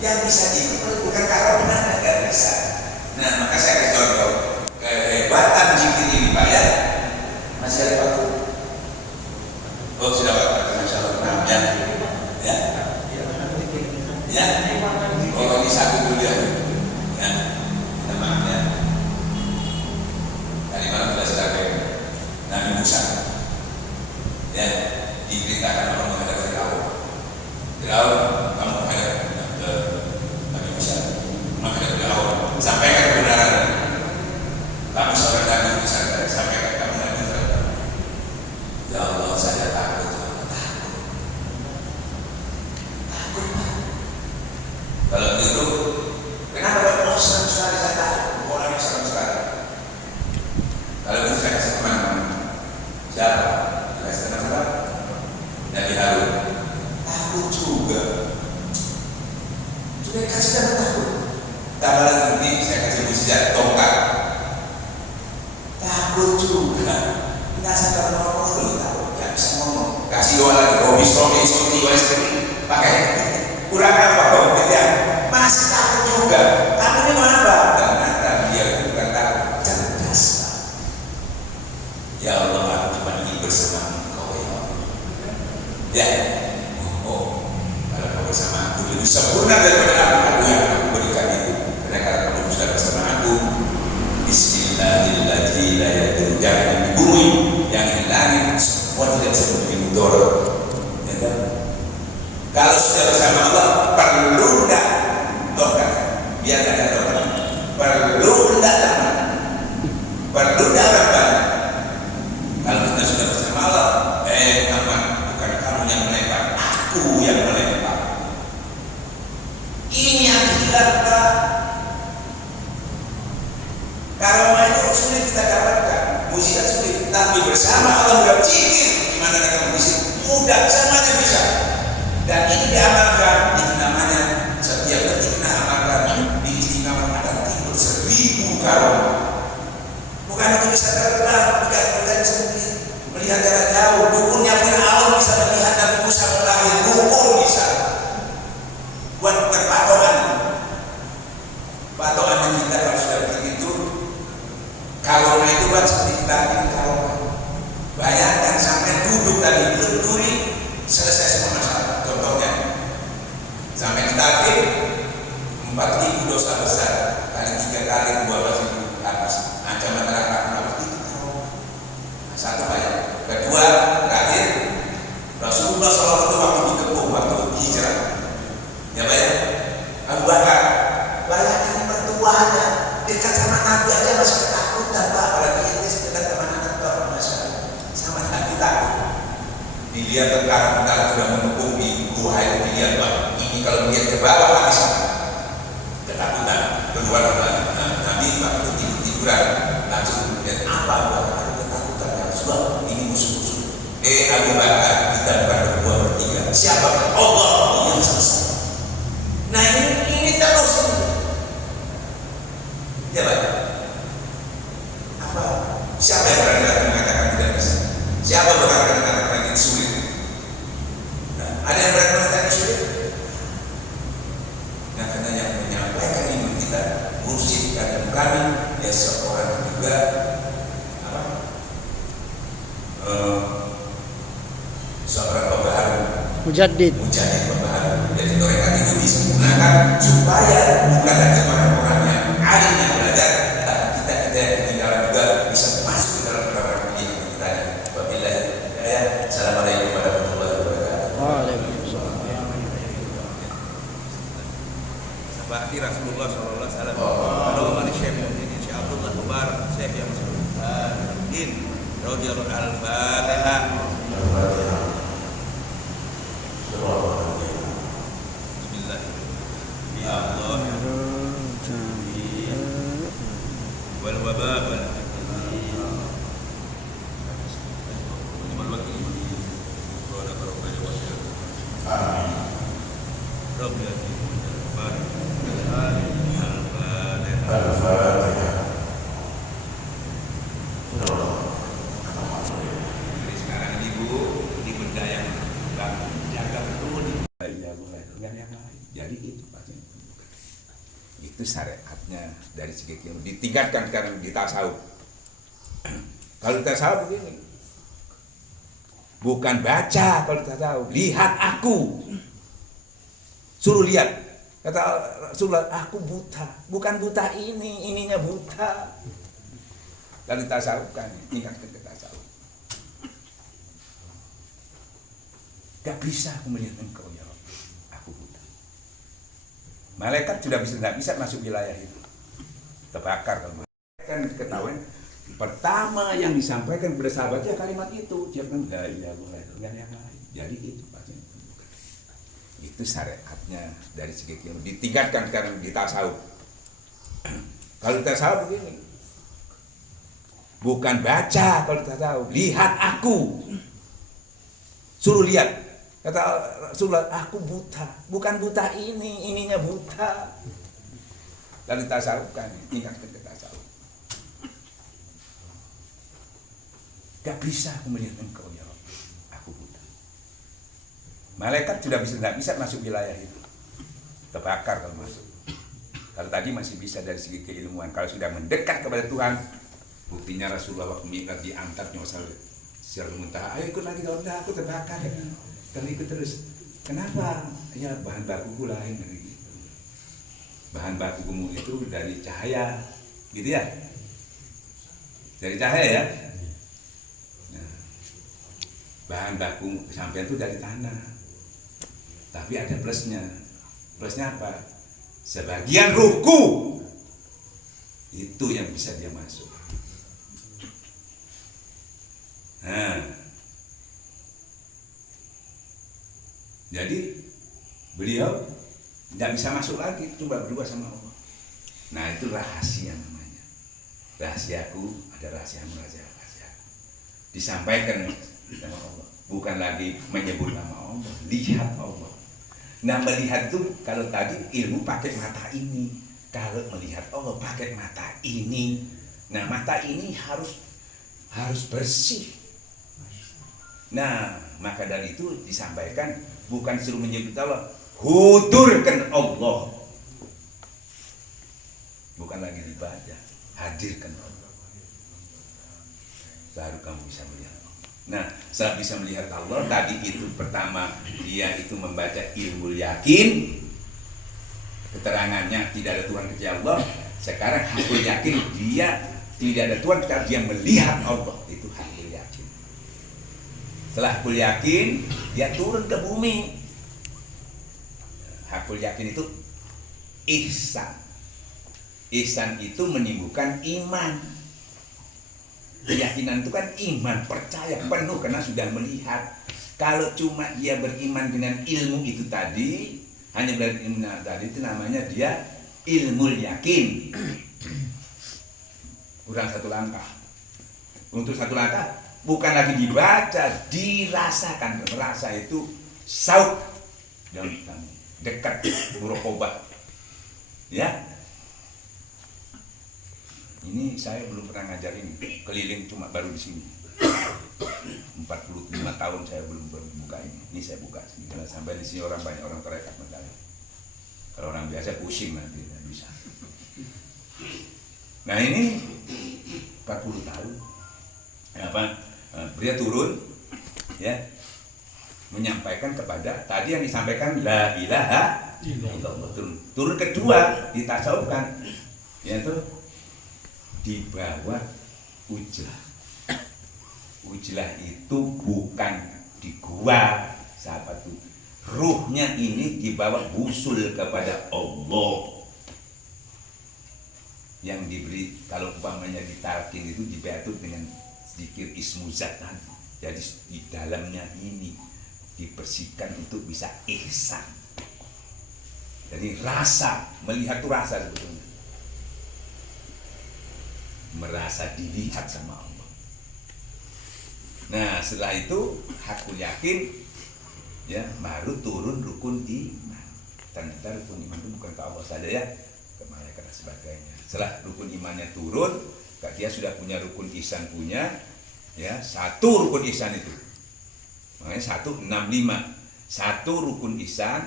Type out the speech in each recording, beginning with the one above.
Yang bisa diikut bukan karomah, nggak bisa. Nah, maka saya kasih contoh kehebatan zikir ini Pak ya. Masih ada waktu? Oh sudah waktu, Masya Allah. Ya, ya, ya. Oh ini satu dulu ya. Ya, minta maaf ya. Tadi malam sudah sampai Nabi Musa. Ya, diperintahkan Allah menghadap Firaun. Firaun, kamu menghadap Nabi Musa. Menghadap Firaun. Sampaikan kebenaran. Kamu seorang Nabi Musa. Sampaikan kamu Nabi Firaun. Ya Allah, saya takut. Kalau begitu, kenapa ada serem sekali saya takut? Orang yang serem sekali. Kalau begitu saya kasih teman-teman. Siapa? Kasih teman-teman. Nabi Harun. Takut juga. Sudah kasih teman takut. Tambah lagi ini saya kasih mujizat tongkat. Takut juga. Tidak sadar ngomong dulu takut. Tidak bisa ngomong. Kasih doa lagi. Robi Stroni, Soti, Western. Pakai. Kurang apa kok? Ya. Masih takut juga. Kamu ini mana Pak? Ternyata dia itu bukan takut, cerdas. Ya Allah, aku cuma ingin bersama Engkau ya Allah. Ya. Oh, kalau kau bersama aku lebih sempurna daripada aku yang aku berikan itu. Karena kalau kamu sudah bersama aku, Bismillahirrahmanirrahim. Jangan di bumi, yang di langit, semua tidak bisa memberi mudarat. Ya kan? Kalau sudah bersama Allah, perlu tidak tongkat? Biar ada tongkat. Perlu tidak teman? Perlu tidak orang banyak? Kalau kita sudah bersama Allah, Muhammad, bukan kamu yang melempar, aku yang melempar. Ini yang hilang Pak. Karomah itu sulit kita dapatkan, mujizat sulit. Tapi bersama Allah mudah zikir. Gimana kamu bisa? Mudah, semuanya bisa. Dan ini diamalkan, ini namanya setiap detik kita amalkan di istiqamah ada timbul 1000 karomah. Bukan itu bisa terbang, bukan kita sendiri melihat jarak jauh. Dukunnya Firaun bisa melihat Nabi Musa melahir, dukun bisa. Buat berpatokan. Patokannya kita kalau sudah begitu, karomah itu buat seperti kita ini karomah. Bayangkan sampai duduk tadi belum duri, selesai semua masalah. Contohnya sampai kita 4.000 dosa besar kali 3 kali 12.000 atas ancaman neraka. Satu banyak. Kedua terakhir Rasulullah SAW waktu dikepung waktu hijrah. Ya bayang Abu Bakar, bayangkan mertuanya dekat sama Nabi aja masih ketakutan Pak. Apalagi ini dekat sama anak Pak, sama Nabi takut. Dilihat tentara sudah menukung di gua itu, dilihat Pak. Ini kalau melihat ke bawah habis ketakutan. Keluar Nabi Pak itu tidur-tiduran langsung lihat apa Pak? Ada ketakutan ya Rasulullah, ini musuh-musuh. Abu Bakar, kita bukan berdua bertiga. Siapa? Allah yang selesai. Nah ini terus ya Pak. Apa? Siapa yang berani mengatakan tidak bisa? Siapa yang berani mengatakan ini sulit? Ada yang berani mengatakan sulit? Nah, karena yang menyampaikan ini kita mursyid dan kami ya seorang juga apa? Seorang pembaharu. Mujaddid pembaharu. Jadi mereka itu disempurnakan supaya bukan lagi orang-orang yang alim yang belajar, tapi kita yang ketinggalan juga bisa masuk ke dalam program ini kita. Wabillahi hidayah. Assalamualaikum warahmatullahi wabarakatuh. Waalaikumsalam. Sabati Rasulullah sallallahu alaihi wasallam. Kalau mana Syekh Muhammad Syekh Abdullah Mubarak, Syekh yang Din radhiyallahu al-Fatihah. Bismillah. Ya Allah. Wal wabah wal Jadi itu pasti bukan. Itu syariatnya dari segi ilmu ditingkatkan sekarang di tasawuf. Kalau tasawuf begini, bukan baca kalau tasawuf, lihat aku, suruh lihat. Kata Rasulullah, aku buta, bukan buta ininya buta. Kalau tasawuf kan tingkatkan ke tasawuf. Gak bisa aku melihat engkau ya Allah, aku buta. Malaikat sudah nggak bisa masuk wilayah itu, terbakar kalau kan ketahuan. Pertama yang disampaikan kepada sahabatnya kalimat itu, dia bilang la ilaha illallah, nggak ada yang lain. Jadi itu pasti bukan. Itu syariatnya dari segi ilmu ditingkatkan sekarang di tasawuf. Kalau tasawuf begini, bukan baca kalau tasawuf, lihat aku, suruh lihat. Kata Rasulullah, aku buta, bukan buta ininya buta. Lalu tasawuf kan tingkatkan ke tasawuf. Gak bisa aku melihat engkau ya Allah, aku buta. Malaikat sudah nggak bisa masuk wilayah itu, terbakar kalau masuk. Kalau tadi masih bisa dari segi keilmuan. Kalau sudah mendekat kepada Tuhan, buktinya Rasulullah waktu mikat diangkatnya Sidratul Muntaha, ayo ikut lagi, udah aku terbakar ya. Kalau ikut terus, kenapa? Ya bahan bakuku lain dari gitu. Bahan bakumu itu dari cahaya, gitu ya? Dari cahaya ya. Nah, bahan baku sampai itu dari tanah. Tapi ada plusnya. Plusnya apa? Sebagian ruhku itu yang bisa dia masuk. Nah, jadi beliau tidak bisa masuk lagi, coba berdua sama Allah. Nah itu rahasia namanya. Rahasiaku ada rahasiamu, rahasiaku. Disampaikan sama Allah, bukan lagi menyebut nama Allah, lihat Allah. Nah melihat itu kalau tadi ilmu pakai mata ini, kalau melihat Allah pakai mata ini. Nah mata ini harus bersih. Nah maka dari itu disampaikan bukan suruh menyebut Allah, hudurkan Allah. Bukan lagi ibadah, hadirkan Allah. Baru kamu bisa melihat Allah. Nah, saat bisa melihat Allah, tadi itu pertama dia itu membaca ilmu yakin, keterangannya tidak ada Tuhan kecuali Allah. Sekarang hakul yakin, dia tidak ada Tuhan kecuali dia melihat Allah. Itu hakul yakin. Setelah hakul yakin, dia turun ke bumi. Hakul yakin itu ihsan. Ihsan itu menimbulkan iman. Keyakinan itu kan iman, percaya penuh karena sudah melihat. Kalau cuma dia beriman dengan ilmu itu tadi, hanya berilmu tadi, itu namanya dia ilmu yakin. Kurang satu langkah. Untuk satu langkah bukan lagi dibaca, dirasakan. Rasa itu sauk dalam kamu, dekat muraqabah. Ya. Ini saya belum pernah ngajar ini, keliling cuma baru di sini. 45 tahun saya belum buka ini. Ini saya buka sini. Karena sampai di sini banyak orang terekat mendalam. Kalau orang biasa pusing nanti nggak bisa. Nah ini 40 tahun. Dia turun, ya, menyampaikan kepada tadi yang disampaikan la ilaha illallah. Turun kedua ditasawufkan, yaitu di bawah ujlah. Ujlah itu bukan di gua, sahabat tuh. Ruhnya ini dibawa usul kepada Allah. Yang diberi kalau umpamanya ditalkin itu diatur dengan sedikit ismu zat tadi. Jadi di dalamnya ini dibersihkan untuk bisa ihsan. Jadi rasa, melihat itu rasa sebetulnya. Merasa dilihat sama Allah. Nah setelah itu hakul yakin, ya, baru turun rukun iman. Ternyata rukun iman itu bukan ke Allah saja, ya, ke malaikat dan sebagainya. Setelah rukun imannya turun, dia sudah punya rukun ihsan punya, ya, satu rukun ihsan itu. Makanya 165. Satu rukun ihsan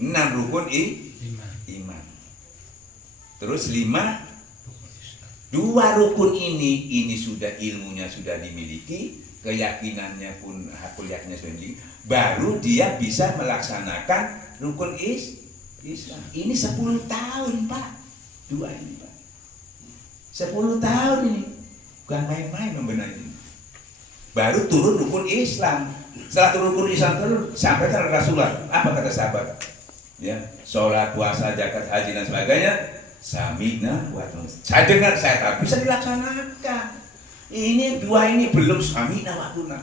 6 rukun iman. Terus 5 2 rukun ini sudah ilmunya sudah dimiliki, keyakinannya pun hakul yakinnya sudah dimiliki, baru dia bisa melaksanakan rukun Islam. Ini 10 tahun Pak, 2 ini Pak, 10 tahun ini, bukan main-main membenahi ini. Baru turun rukun Islam. Setelah turun rukun Islam turun, sampai ke Rasulullah. Apa kata sahabat? Ya, sholat, puasa, zakat, haji dan sebagainya. Samina wa ta'na. Saya dengar, saya tahu bisa dilaksanakan. Ini 2 ini belum samina wa ta'na.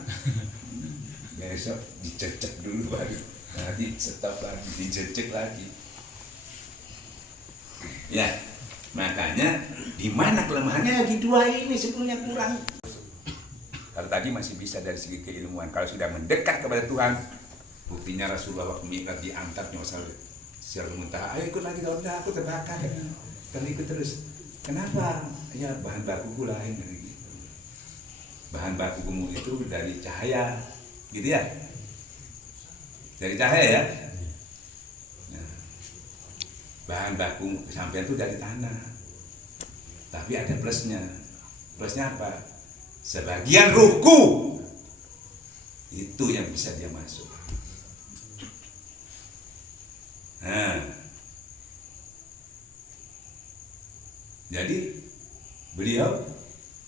Besok dicecek dulu baru. Nanti stop lagi, dicecek lagi. Ya, makanya di mana kelemahannya di 2 ini sebetulnya kurang. Kalau tadi masih bisa dari segi keilmuan, kalau sudah mendekat kepada Tuhan, buktinya Rasulullah waktu mi'raj diantarnya secara muntaha, ayo ikut lagi, udah aku terbakar. Kalau ikut terus, kenapa? Ya bahan bakuku lain dari gitu. Bahan bakumu itu dari cahaya, gitu ya? Dari cahaya ya? Nah, bahan baku sampai itu dari tanah. Tapi ada plusnya. Plusnya apa? Sebagian ruhku itu yang bisa dia masuk. Nah, jadi beliau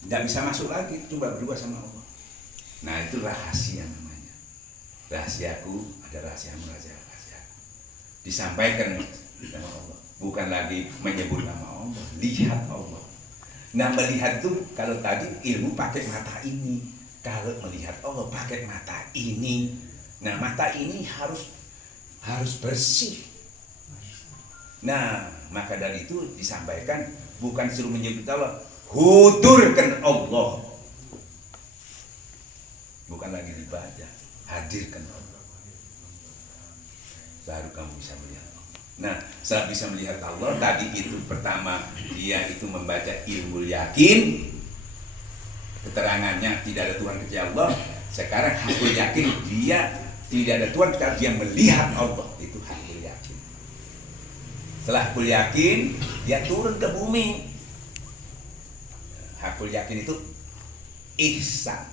tidak bisa masuk lagi, coba berdua sama Allah. Nah itu rahasia namanya. Rahasiaku ada rahasiamu, rahasiaku. Disampaikan sama Allah, bukan lagi menyebut nama Allah, lihat Allah. Nah melihat itu kalau tadi ilmu pakai mata ini, kalau melihat Allah pakai mata ini. Nah mata ini harus bersih. Nah maka dari itu disampaikan bukan suruh menyebut Allah, hudurkan Allah. Bukan lagi ibadah, hadirkan Allah. Baru kamu bisa melihat Allah. Nah, setelah bisa melihat Allah, tadi itu pertama dia itu membaca ilmu yakin, keterangannya tidak ada Tuhan kecuali Allah. Sekarang hakul yakin, dia tidak ada Tuhan kecuali dia melihat Allah. Itu hakul yakin. Setelah hakul yakin, dia turun ke bumi. Hakul yakin itu ihsan.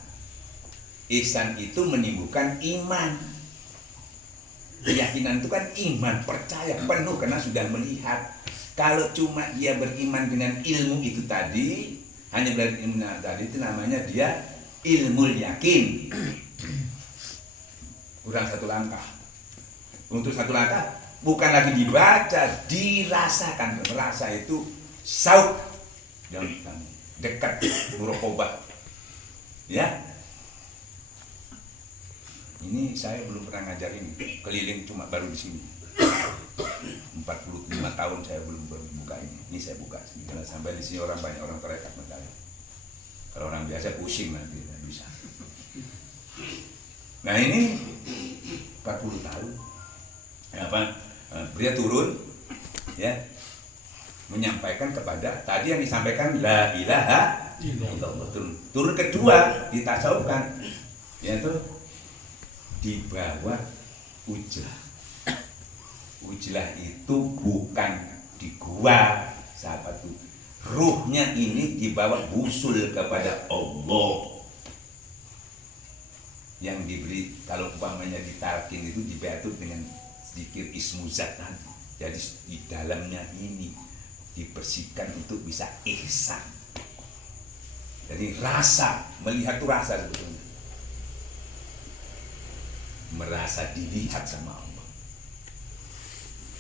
Ihsan itu menimbulkan iman. Keyakinan itu kan iman, percaya penuh karena sudah melihat. Kalau cuma dia beriman dengan ilmu itu tadi, hanya belajar ilmu tadi, itu namanya dia ilmu yakin. Kurang 1 langkah. Untuk 1 langkah bukan lagi dibaca, dirasakan. Merasa itu saut dan dekat muraqabah. Ya. Ini saya belum pernah ngajar ini, keliling cuma baru di sini. 45 tahun saya belum buka ini. Ini saya buka. Karena sampai di sini banyak orang terekat mendalam. Kalau orang biasa pusing nanti tidak bisa. Nah ini 40 tahun. Dia turun, ya, menyampaikan kepada tadi yang disampaikan la ilaha illallah. Turun kedua ditasawufkan, yaitu di bawah ujlah. Ujlah itu bukan di gua, sahabat tuh. Ruhnya ini dibawa usul kepada Allah. Yang diberi kalau umpamanya ditalkin itu dibatul dengan sedikit ismu zat tadi. Jadi di dalamnya ini dibersihkan untuk bisa ihsan. Jadi rasa, melihat itu rasa sebetulnya. Merasa dilihat sama Allah.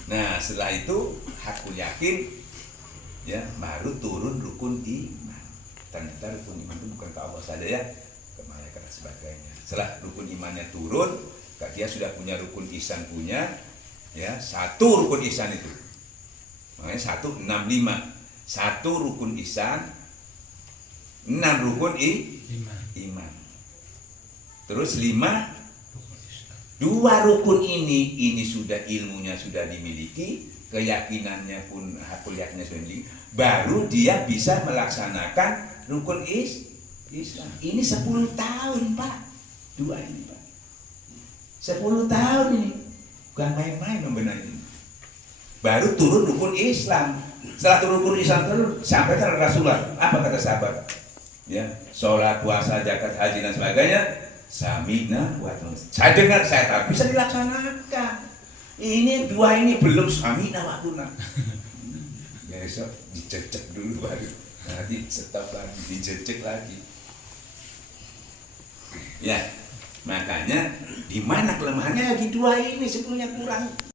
Nah setelah itu hakul yakin, ya, baru turun rukun iman. Ternyata rukun iman itu bukan ke Allah saja, ya, ke malaikat dan sebagainya. Setelah rukun imannya turun, dia sudah punya rukun ihsan punya, ya, 1 rukun ihsan itu. Makanya 165, 1 rukun ihsan, 6 rukun iman. Terus 5 2 rukun ini sudah ilmunya sudah dimiliki, keyakinannya pun hakul yakinnya sudah dimiliki, baru dia bisa melaksanakan rukun Islam. Ini 10 tahun Pak, 2 ini Pak, 10 tahun ini, bukan main-main membenahi ini. baru turun rukun Islam. Setelah turun rukun Islam turun, sampaikan Rasulullah. Apa kata sahabat? Ya, sholat, puasa, zakat, haji dan sebagainya. Sami'na wa ata'na. Saya dengar, saya tahu bisa dilaksanakan. Ini dua ini belum sami'na wa ata'na. Ya esok dicecek dulu baru. Nanti stop lagi, dicecek lagi. Ya, makanya di mana kelemahannya di dua ini sebetulnya kurang.